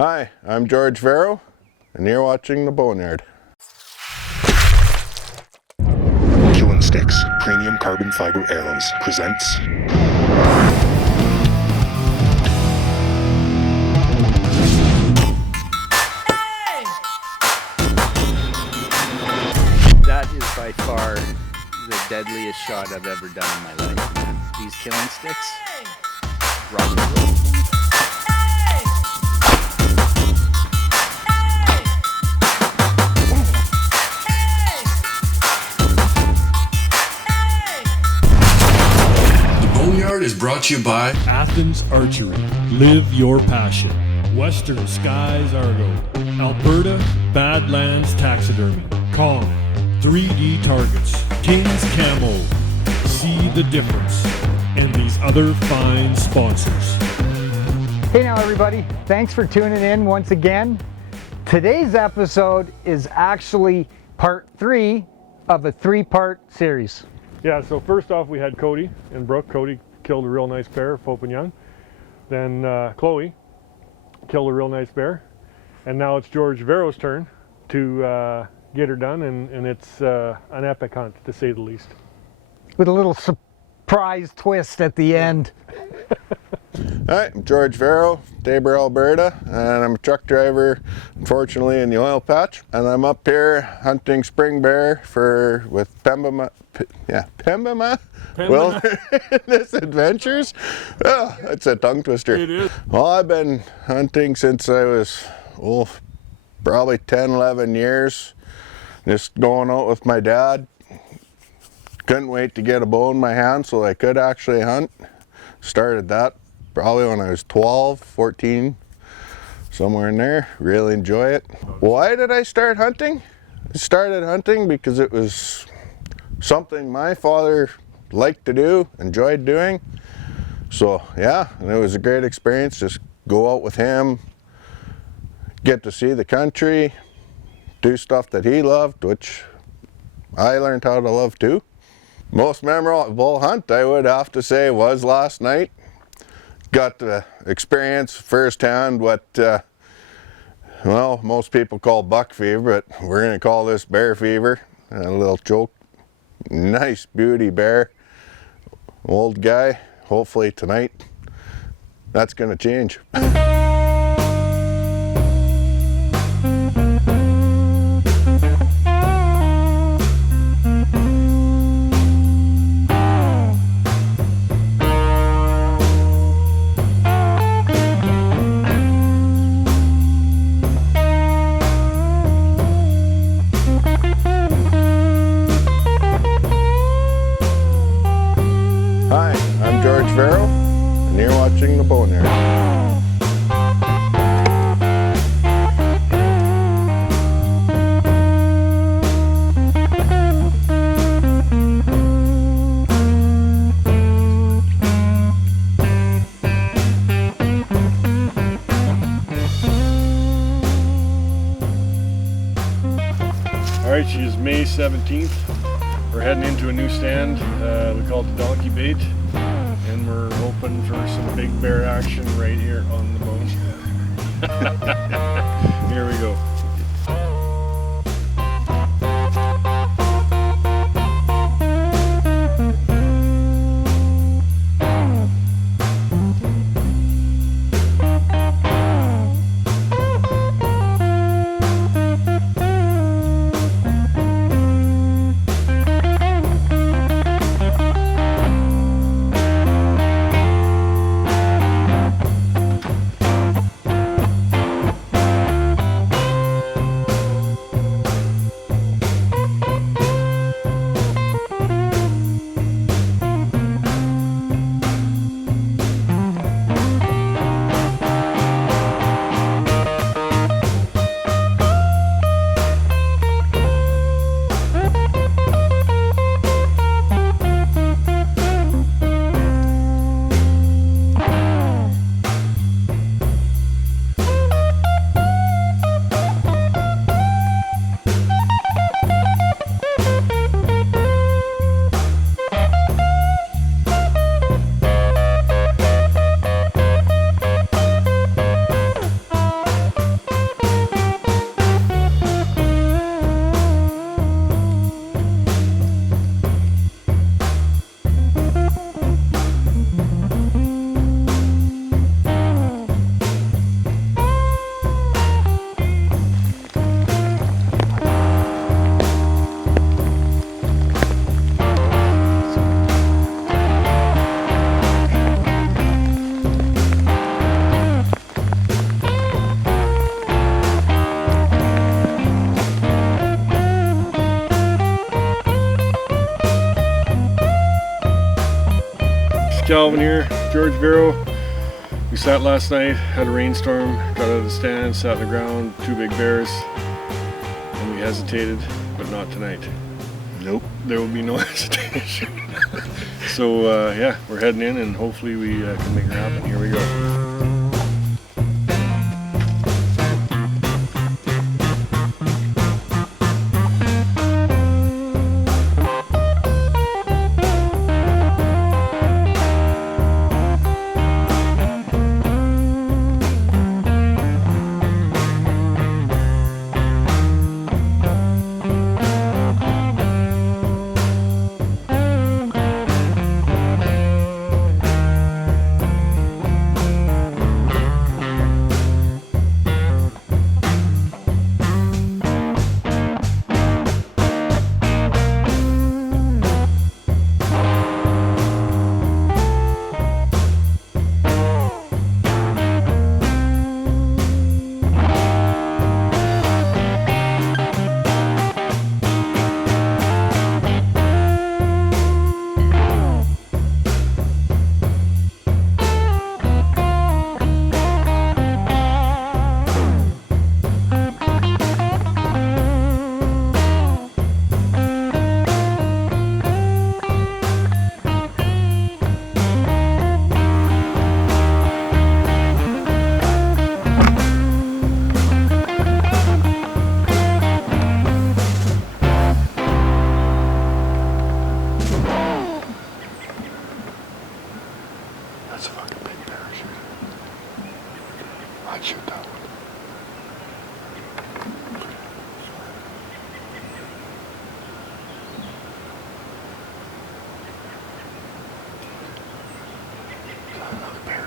Hi, I'm George Vayro, and you're watching The Boneyard. Killing Sticks Premium Carbon Fiber Arrows presents That is by far the deadliest shot I've ever done in my life, man. These killing sticks, rock and roll. Boneyard is brought to you by Athens Archery. Live your passion. Western Skies Argo. Alberta Badlands Taxidermy. Kong. 3D Targets. King's Camo. See the difference. And these other fine sponsors. Hey now everybody, thanks for tuning in once again. Today's episode is actually part 3 of a 3-part series. Yeah, so first off we had Cody and Brooke. Cody killed a real nice bear, Pope and Young. Then Chloe killed a real nice bear. And now it's George Vayro's turn to get her done, and it's an epic hunt, to say the least. With a little surprise twist at the end. Hi, I'm George Vayro, Tabor, Alberta, and I'm a truck driver, unfortunately, in the oil patch. And I'm up here hunting spring bear with Pembina Wilderness Adventures. Oh, it's a tongue twister. It is. Well, I've been hunting since I was, probably 10, 11 years. Just going out with my dad. Couldn't wait to get a bow in my hand so I could actually hunt. Started that probably when I was 12, 14, somewhere in there. Really enjoy it. Why did I start hunting? I started hunting because it was something my father liked to do, enjoyed doing. So yeah, and it was a great experience. Just go out with him, get to see the country, do stuff that he loved, which I learned how to love too. Most memorable hunt, I would have to say, was last night. Got to experience firsthand what, most people call buck fever, but we're going to call this bear fever. A little choke. Nice beauty bear. Old guy. Hopefully tonight that's going to change. Hi, I'm George Vayro, and you're watching The Boneyard. All right, she is May 17th. We're heading into a new stand. We call it the Donkey Bait, and we're hoping for some big bear action right here on the bone. Here we go. Calvin here, George Vayro. We sat last night, had a rainstorm, got out of the stand, sat on the ground, 2 big bears, and we hesitated, but not tonight. Nope. There will be no hesitation. So yeah, we're heading in and hopefully we can make it happen. Here we go. That's a fucking big parachute. I'd shoot that one. Is that another bear?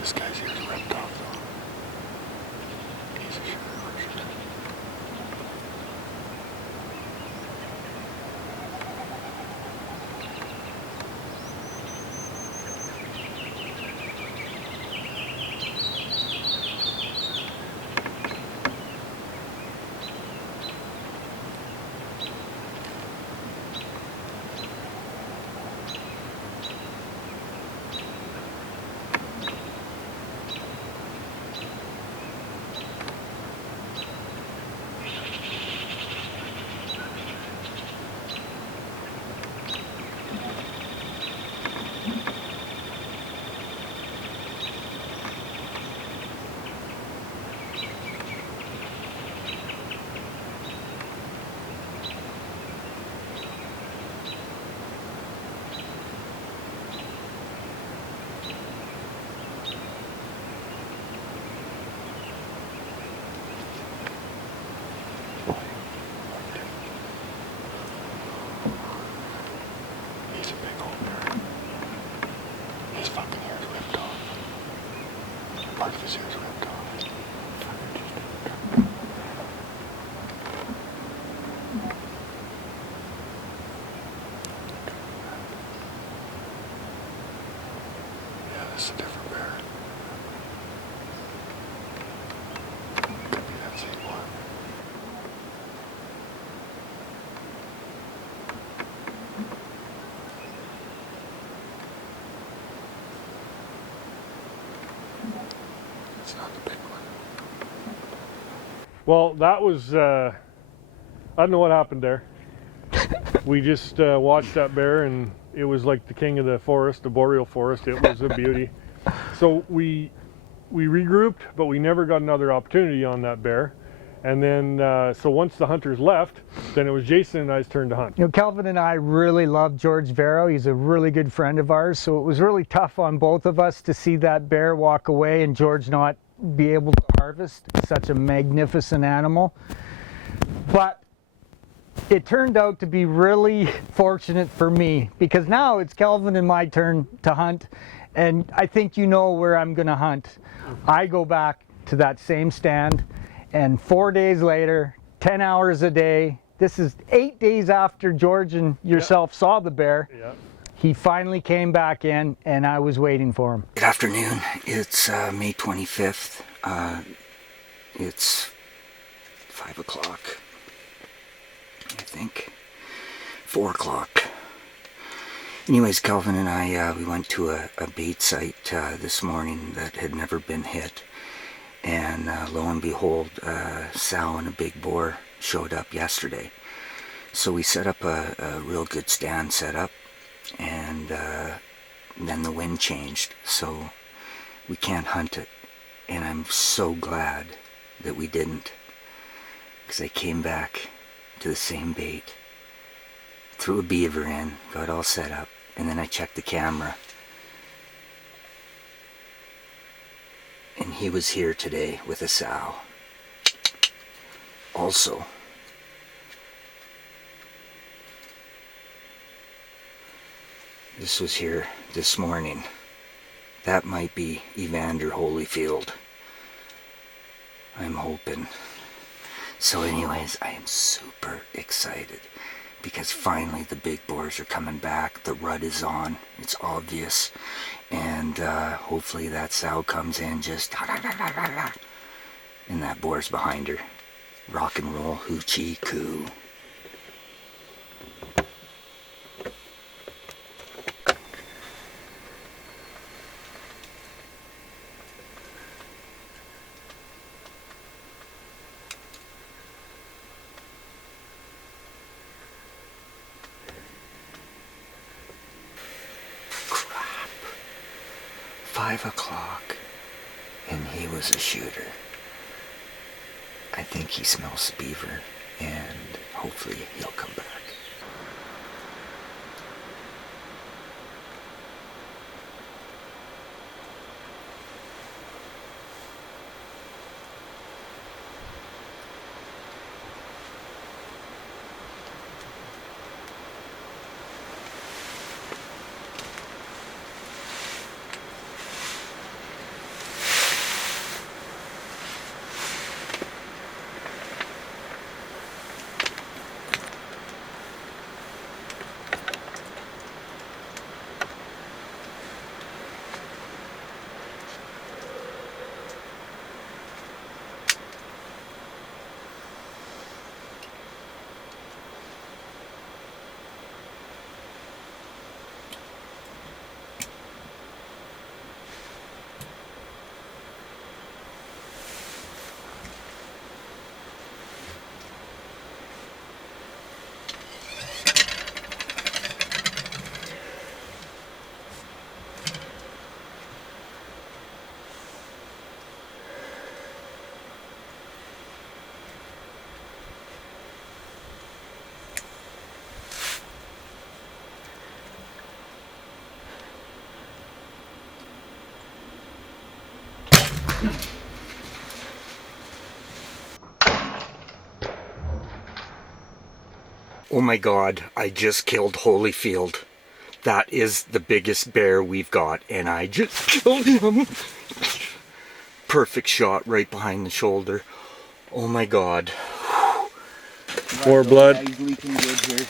This guy's ears ripped off though. Piece of shit. He's a big old bear. His fucking ears ripped off. Part of his ears ripped off. Yeah, this is a different bear. Well, that was, I don't know what happened there. We just watched that bear, and it was like the king of the forest, the boreal forest. It was a beauty. So we regrouped, but we never got another opportunity on that bear. And then, so once the hunters left, then it was Jason and I's turn to hunt. You know, Kelvin and I really love George Vayro. He's a really good friend of ours, so it was really tough on both of us to see that bear walk away and George not be able to harvest such a magnificent animal. But it turned out to be really fortunate for me, because now it's Kelvin and my turn to hunt, and I think you know where I'm going to hunt. I go back to that same stand, and 4 days later, 10 hours a day, this is 8 days after George and yourself saw the bear, he finally came back in, and I was waiting for him. Good afternoon. It's May 25th. It's 5 o'clock, I think. 4 o'clock. Anyways, Calvin and I, we went to a bait site this morning that had never been hit. And lo and behold, a sow and a big boar showed up yesterday. So we set up a real good stand setup, and then the wind changed, so we can't hunt it. And I'm so glad that we didn't, because I came back to the same bait, threw a beaver in, got all set up, and then I checked the camera. And he was here today with a sow. Also, this was here this morning. That might be Evander Holyfield. I'm hoping. So anyways, I am super excited, because finally the big boars are coming back. The rut is on. It's obvious. And hopefully that sow comes in just and that boar's behind her. Rock and roll, hoochie coo. Crap. 5 o'clock, and he was a shooter. I think he smells beaver, and hopefully he'll come back. Oh my god, I just killed Holyfield. That is the biggest bear we've got, and I just killed him. Perfect shot right behind the shoulder. Oh my god. More blood. Yeah, he's leaking good here.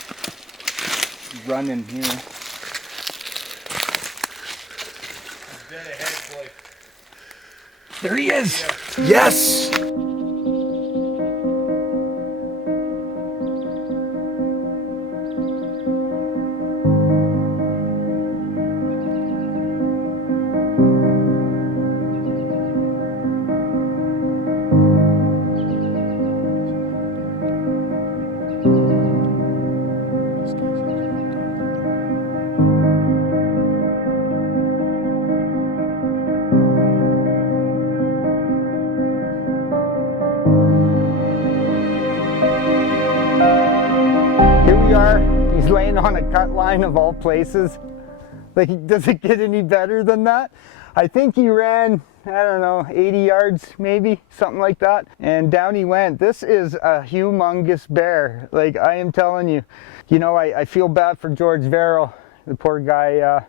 He's running here. There he is! Yes! He's laying on a cut line of all places. Like, does it get any better than that? I think he ran, I don't know, 80 yards maybe, something like that. And down he went. This is a humongous bear. Like, I am telling you. You know, I feel bad for George Vayro, the poor guy.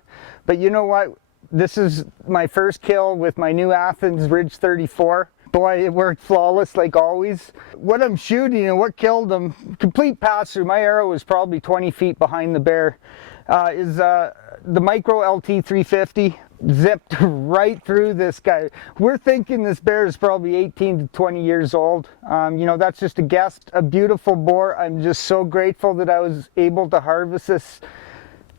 But you know what? This is my first kill with my new Athens Ridge 34. Boy, it worked flawless like always. What I'm shooting and what killed him, complete pass through, my arrow was probably 20 feet behind the bear, is the Micro LT 350. Zipped right through this guy. We're thinking this bear is probably 18 to 20 years old. You know, that's just a guess. A beautiful boar. I'm just so grateful that I was able to harvest this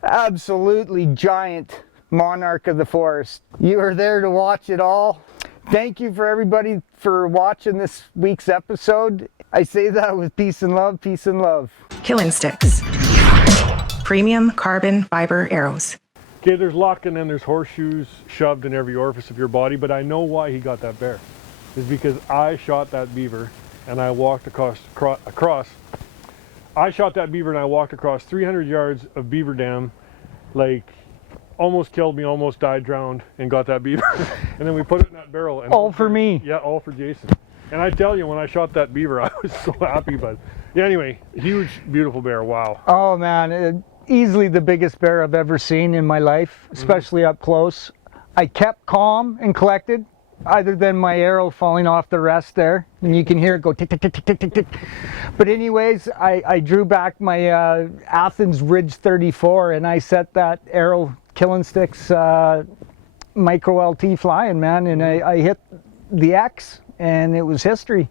absolutely giant monarch of the forest. You were there to watch it all. Thank you for everybody for watching this week's episode. I say that with peace and love, peace and love. Killing sticks. Premium carbon fiber arrows. Okay, there's luck and then there's horseshoes shoved in every orifice of your body, but I know why he got that bear. It's because I shot that beaver and I walked across. I shot that beaver and I walked across 300 yards of beaver dam, like almost killed me, almost died, drowned, and got that beaver. And then we put it in that barrel. And all for me. Yeah, all for Jason. And I tell you, when I shot that beaver, I was so happy. But yeah, anyway, huge, beautiful bear. Wow. Oh man. Easily the biggest bear I've ever seen in my life, especially up close. I kept calm and collected, other than my arrow falling off the rest there, and you can hear it go tick, tick, tick, tick, tick, tick, tick. But anyways, I drew back my Athens Ridge 34 and I set that arrow killing sticks Micro LT flying, man, and I hit the X and it was history.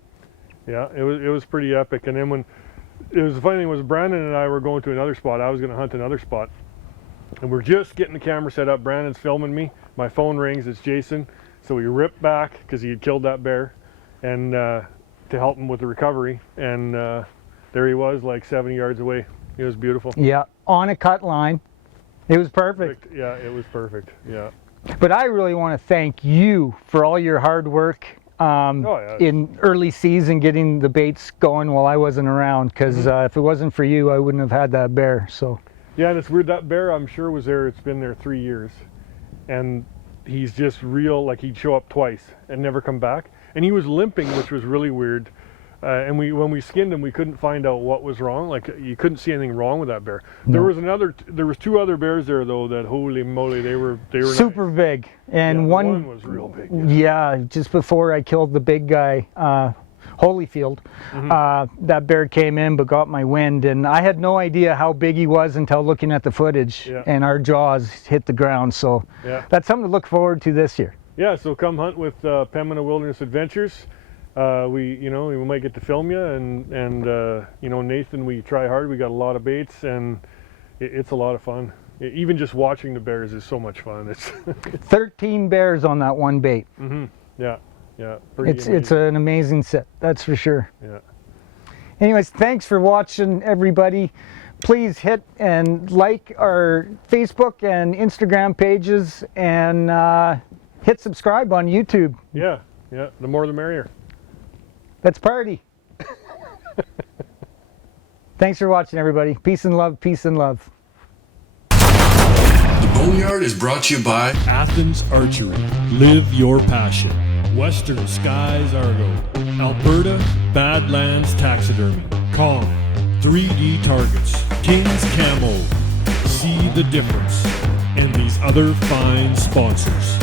Yeah, it was pretty epic. And then when it was, the funny thing was, Brandon and I were going to another spot. I was going to hunt another spot, and we're just getting the camera set up. Brandon's filming me. My phone rings. It's Jason. So we ripped back because he had killed that bear, and to help him with the recovery. And there he was, like 70 yards away. It was beautiful. Yeah, on a cut line. It was perfect. Yeah, it was perfect. Yeah. But I really want to thank you for all your hard work. In early season, getting the baits going while I wasn't around, because if it wasn't for you, I wouldn't have had that bear. So yeah, and it's weird, that bear I'm sure was there, it's been there 3 years, and he's just real, like he'd show up twice and never come back, and he was limping, which was really weird. And when we skinned him, we couldn't find out what was wrong. Like, you couldn't see anything wrong with that bear. No. There was two other bears there though that, holy moly, they were super big. And yeah, one was real big. Yeah, just before I killed the big guy, Holyfield, that bear came in but got my wind, and I had no idea how big he was until looking at the footage, and our jaws hit the ground. So that's something to look forward to this year. Yeah, so come hunt with Pembina Wilderness Adventures. We might get to film you, and you know, Nathan, we try hard. We got a lot of baits, and it's a lot of fun. Even just watching the bears is so much fun. It's 13 bears on that one bait. Yeah. It's an amazing set, that's for sure. Yeah. Anyways, thanks for watching, everybody. Please hit and like our Facebook and Instagram pages, and hit subscribe on YouTube. Yeah, the more the merrier. Let's party. Thanks for watching, everybody. Peace and love, peace and love. The Boneyard is brought to you by Athens Archery. Live your passion. Western Skies Argo. Alberta Badlands Taxidermy. Kong. 3D Targets. King's Camo. See the difference. And these other fine sponsors.